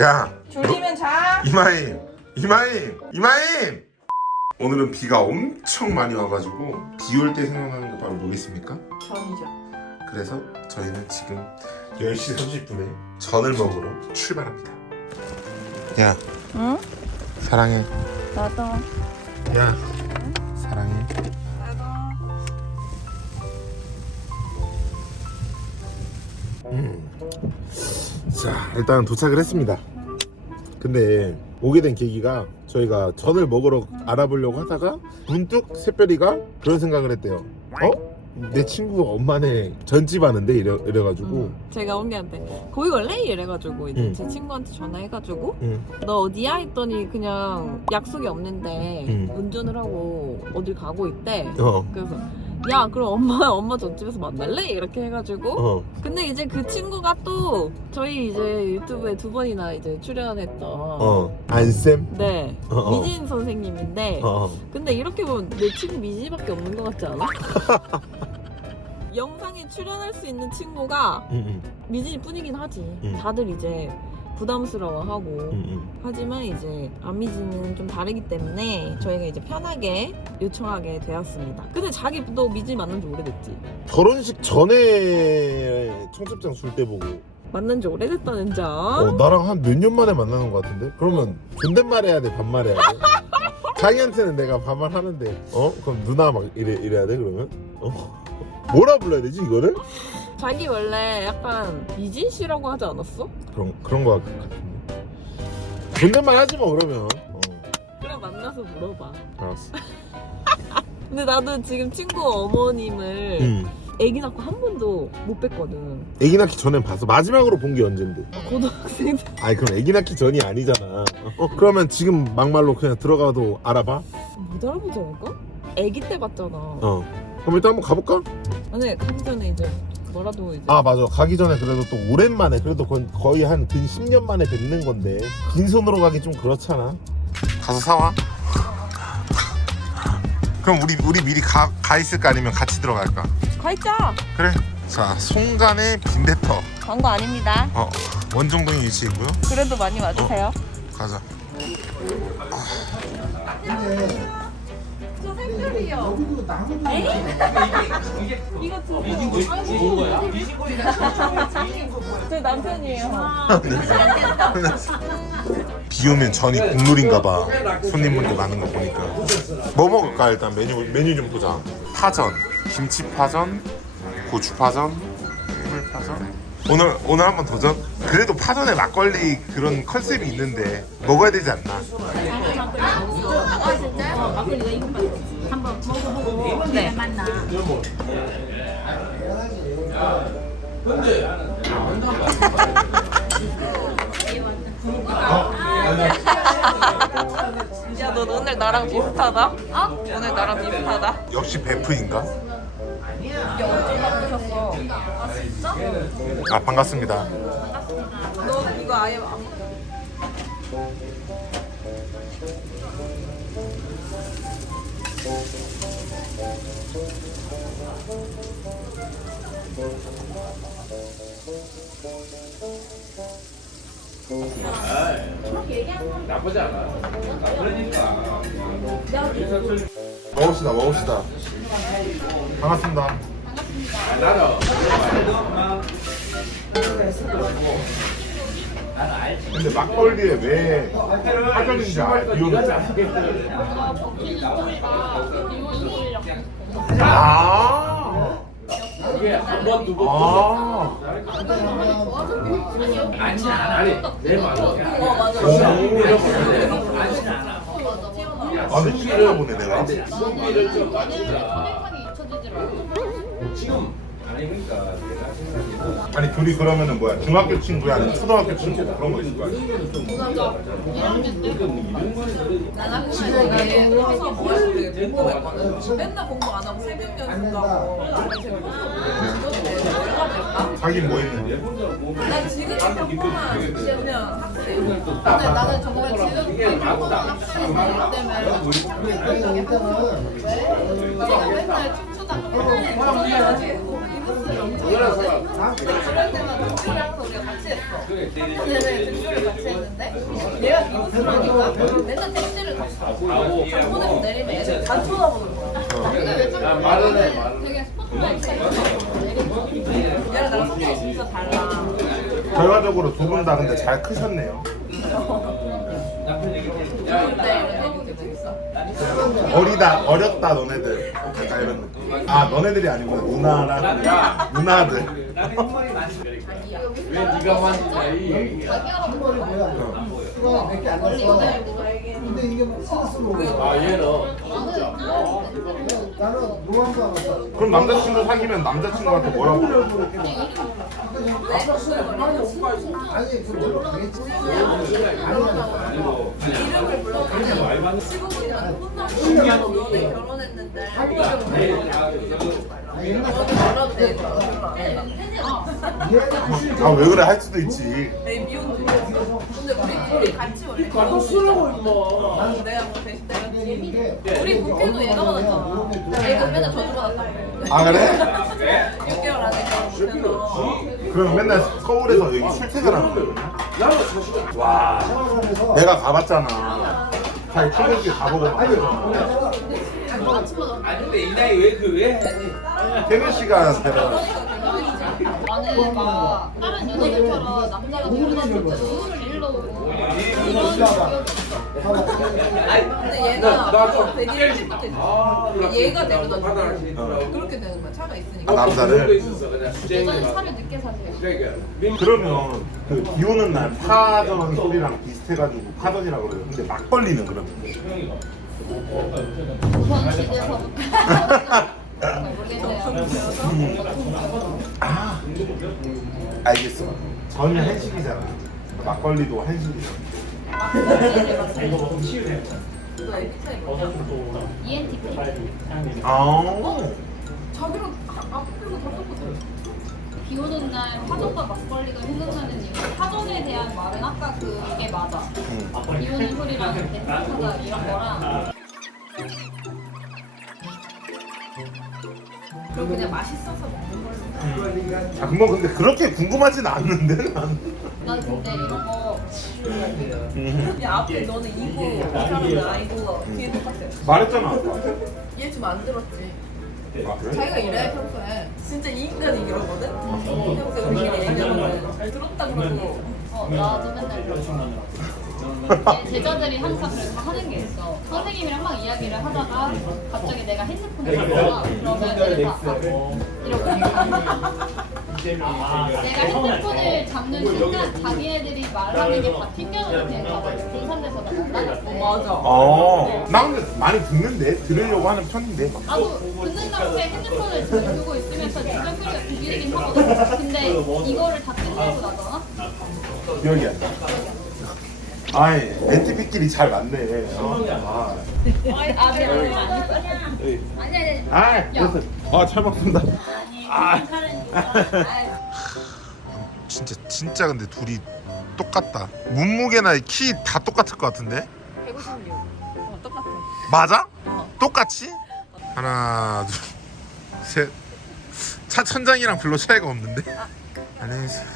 야, 졸리면 자. 이마임. 오늘은 비가 엄청 많이 와가지고 비 올 때 생각나는 게 바로 뭐 있습니까? 전이죠. 그래서 저희는 지금 10시 30분에 전을 먹으러 출발합니다. 야, 응? 사랑해. 나도. 야, 사랑해. 나도. 자, 일단 도착을 했습니다. 근데 오게 된 계기가 저희가 전을 먹으러 알아보려고 하다가 문득 새별이가 그런 생각을 했대요. 내 친구가 엄마네 전집 아는데 이래가지고 제가 언니한테 거기 원래 이래가지고 이제 응. 제 친구한테 전화해가지고 응. 너 어디야 했더니 그냥 약속이 없는데 응. 운전을 하고 어딜 가고 있대. 어. 그래서 야 그럼 엄마 전집에서 만날래? 이렇게 해가지고 어. 근데 이제 그 친구가 또 저희 이제 유튜브에 2번이나 이제 출연했던 안쌤? 네 어. 미진 선생님인데 근데 이렇게 보면 내 친구 미진이밖에 없는 것 같지 않아? 영상에 출연할 수 있는 친구가 미진이 뿐이긴 하지. 다들 이제 부담스러워하고 하지만 이제 안미진은 좀 다르기 때문에 저희가 이제 편하게 요청하게 되었습니다. 근데 자기 너 미진이 만난 지 오래됐지? 결혼식 전에 청첩장 줄 때 보고 만난 지 오래됐다는 점. 나랑 한 몇 년 만에 만나는 것 같은데? 그러면 존댓말 해야 돼? 반말 해야 돼? 자기한테는 내가 반말 하는데 그럼 누나 막 이래야 돼 그러면? 뭐라 불러야 되지 이거를? 자기 원래 약간 미진 씨라고 하지 않았어? 그런 거 같은데 존댓말 하지 마 그러면 그래 만나서 물어봐. 알았어. 근데 나도 지금 친구 어머님을 애기 낳고 한 번도 못 뵀거든. 애기 낳기 전엔 봤어. 마지막으로 본 게 언젠데? 고등학생 때. 아니 그럼 애기 낳기 전이 아니잖아. 그러면 지금 막말로 그냥 들어가도 알아봐? 못 알아보지 않을까? 애기 때 봤잖아. 그럼 일단 한번 가볼까? 아니 가기 전에 이제 뭐라도 이제 아 맞아. 가기 전에 그래도 또 오랜만에 그래도 거의 한 근 10년 만에 뵙는 건데 빈손으로 가기 좀 그렇잖아. 가서 사와. 그럼 우리 미리 가 있을까 아니면 같이 들어갈까? 가 있자. 그래. 자, 송간의 빈대터. 광고 아닙니다. 원정동에 위치이고요. 그래도 많이 와주세요. 가자. 저 색깔이요. 이거 좋은 거야? 제 남편이에요. 비 오면 전이 국물인가 봐. 손님분들 많은 거 보니까. 뭐 먹을까 일단 메뉴 좀 보자. 파전, 김치 파전, 고추 파전, 해물 파전. 오늘 한번 도전? 그래도 파전에 막걸리 그런 컨셉이 있는데 먹어야 되지 않나? 한번 먹어보고 네. 만나. 야, 너 오늘 나랑 비슷하다? 오늘 나랑 비슷하다? 역시 베프인가? 오셨어. 아 반갑습니다. 너 이거 아예 안 나쁘지 않아. 그러니까. 먹읍시다. 반갑습니다. 나도. 근데 막걸리에 왜 파전인지 이유는 이게 한 번, 두 번. 아니, 내 말로. 맞아. 근데 신기해 보네 내가. 지금 아니니까 내가 생각해도 아니 둘이 그러면은 뭐야? 중학교 친구야 아니면 초등학교 친구 그런 거 있을 거 아니야? 그래서 뭐해서 되게 궁금했거든. 맨날 공부 안 하고 새벽 연습하고 자기 뭐 했는데? 난 지금 평범한 그냥 학생. 근데 나는 정말 지금 평범한 학생이기 때문에 제가 맨날 춤추다가 그래가지고 이브스를 엄청 좋아하거든. 그럴 때마다 우리랑 우리가 같이 했어. 한 번에는 등교를 같이 했는데 얘가 비웃으라니까 맨날 택시를 장문에서 내리면 애들 다 쳐다보는 거야. 근데 왜 자꾸 말은 되게 스포츠라이트 얘랑 나랑 성격이 진짜 달라. 결과적으로 두 분 다 근데 잘 크셨네요. 어렸다 너네들. 약간 이런 느낌. 아 너네들이 아니고 누나랑 누나들. 왜 네가 만지냐 이 얘기야. 근데 이게 뭐 스스로 아 얘는 나는 노안도 안 왔어. 그럼 남자친구 사귀면 남자친구한테 뭐라고? 아니 그 당했지. 이름을 불러서 친구분이랑 혼나고 너네 결혼했는데 너네 말아도 돼. 아 왜 그래 할 수도 있지. 내 미운 줄. 근데 우리 같이 원래 또 쓰라고 임마. 내가 뭐 대신 때렸지. 우리 부캐도 얘가 받았잖아. 얘가 맨날 저주 받았다고. 아 그래? 6개월 안에 결혼해서. 그럼 맨날 서울에서 여기 출퇴근하는 거야? 나는 사실은 와 내가 가봤잖아. 자기 출근길 가보고 막. 아니 근데 이 나이 왜 퇴근 시간 되면 나는 막 다른 연예인처럼 남자가 결혼했을 때도 데리러 근데 얘가 나좀 대기를 시작했어. 얘가 데려다 줘. 그렇게 되는 거야. 차가 있으니까. 아, 남자를? 있었어 그냥 예전에 차를 늦게 사세요. 그러니까 그러면 그 비 오는 날 파전 소리랑 비슷해가지고 파전이라 그래요. 근데 막걸리는 그러면 조선시대에서부터 모르겠어요. 아 알겠어. 전혀 한식이잖아. 막걸리도 한식이잖아. 너 MBTI 뭐냐? ENTP. 아 자기랑 앞으로 다 똑같아. 비 오는 날 파전과 막걸리가 생각나는 이유. 파전에 대한 말은 아까 그게 맞아. 비 오는 소리랑 대파가 이런 거랑. 그럼 그냥 맛있어서 먹는 걸로. 아, 그건 근데 그렇게 궁금하진 않는데 난. 난 근데 이런 거 야 앞에 너는 이고 이 사람은 아니고 뒤에 똑같아. 말했잖아 아까. 얘 지금 안 들었지. 아 그래? 자기가 이래 평소에. 진짜 이 인간이 이러거든. 평소에 우리끼리 얘기하면 들었다 그러고. 나도 맨날 그러고. 제자들이 항상 그래서 하는 게 있어. 선생님이랑 막 이야기를 하다가 갑자기 내가 핸드폰을 잡아. 그러면 애들이 다 이러고 내가 핸드폰을 잡는 순간 자기네들이 말하는 게 다 튕겨놓을 테니까 분산돼서 나간다. 맞아. 나 근데 많이 듣는데 들으려고 하는 편인데. 나도 듣는 당시에 핸드폰을 들고 있으면서 진짜 소리가 들리긴 하거든. 근데 이거를 다 끝내고 나잖아? 기억이 안 나. 아이 엔티피끼리 잘 맞네. 아. 아니. 아 됐어. 아잘 먹습니다. 진짜 근데 둘이 똑같다. 몸무게나 키 다 똑같을 것 같은데? 156. 똑같아. 맞아? 똑같이? 하나 둘 셋. 차 천장이랑 별로 차이가 없는데? 안녕히 계세요.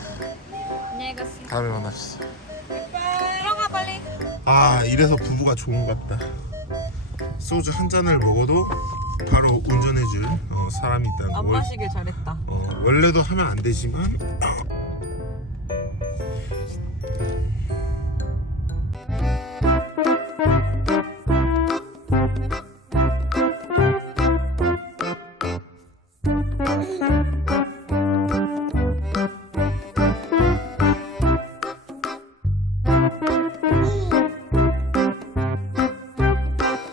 안녕히 가세요. 다음에 만납시다. 들어가 빨리. 아 이래서 부부가 좋은 것 같다. 소주 한 잔을 먹어도 바로 운전해줄 사람이 있다는 안 걸. 마시길 잘했다. 원래도 하면 안 되지만